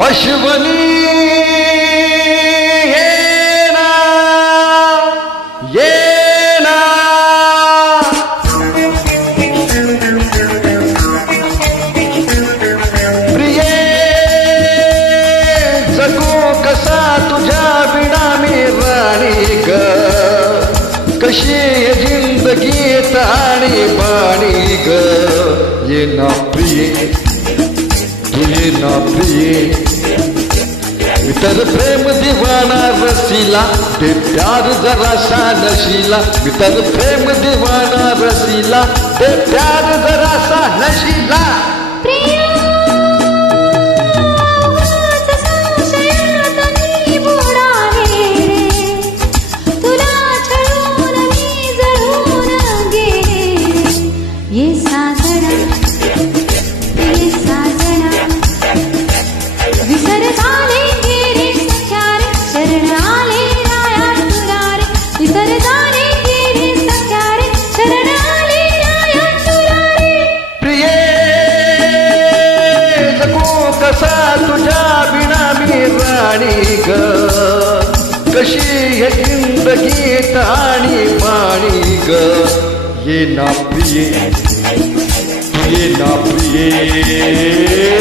अश्वनी येना येना प्रिये जगू कसा तुझ्या बिना मी राणी ग कशी जिंदगीत आणि बाणी ग ये ना प्रिये तुझे ना प्रिये तर प्रेम दीवाना रसीला ते प्यार जरासा नशीला तर प्रेम दीवाना रसीला ते प्यार जरासा नशीला तुझ्या बिना मी राणी ग कशी हे जिंदगीत आणि बाणी ग ये ना प्रिये ये ना प्रिये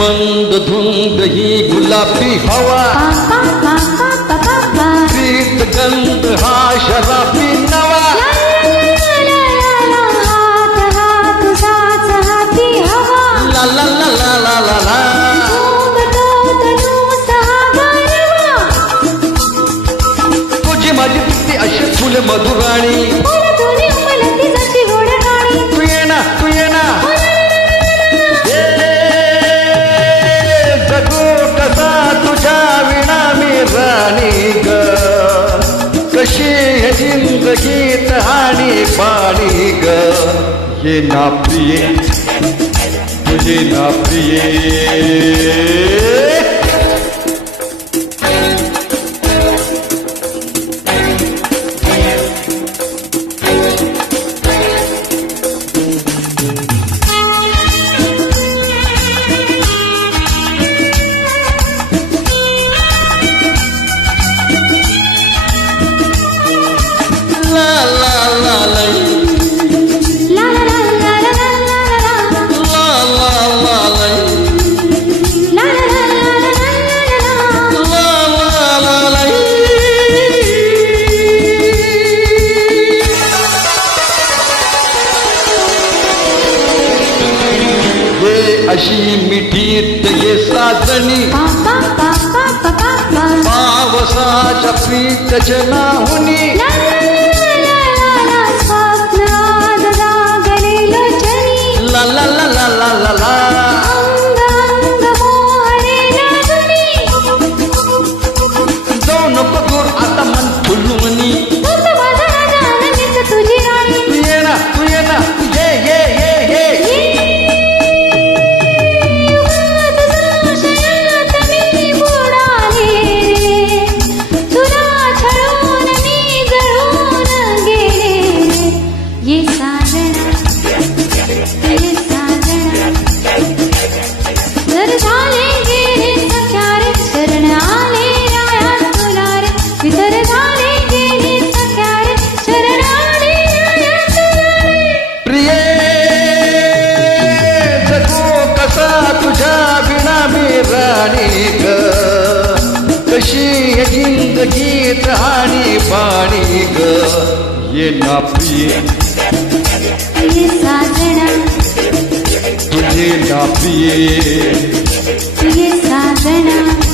मंद धुंद ही गुलाबी हवा प्रीत गंध हा शराबी नवा ला ला ला ला ला ला ला तुझी माझी प्रीती अशी फुल मधुराणी तू ये ना तू ये ना राणी ग कशी हे जिंदगीत आणि पाणी ग ये ना प्रिये तुझे ना प्रिये अशी मिठीत ये साजणी पावसाच्या प्रीत जनाहुनी ला ला ला ला ला ला ला जाऊ नको दूर आता मन फुलवणी तू ये ना तू ये ना ये ये ये ये कशी हे जिंदगीत आणि पाणी ग ये ना प्रिये तुझे ना प्रिये साजना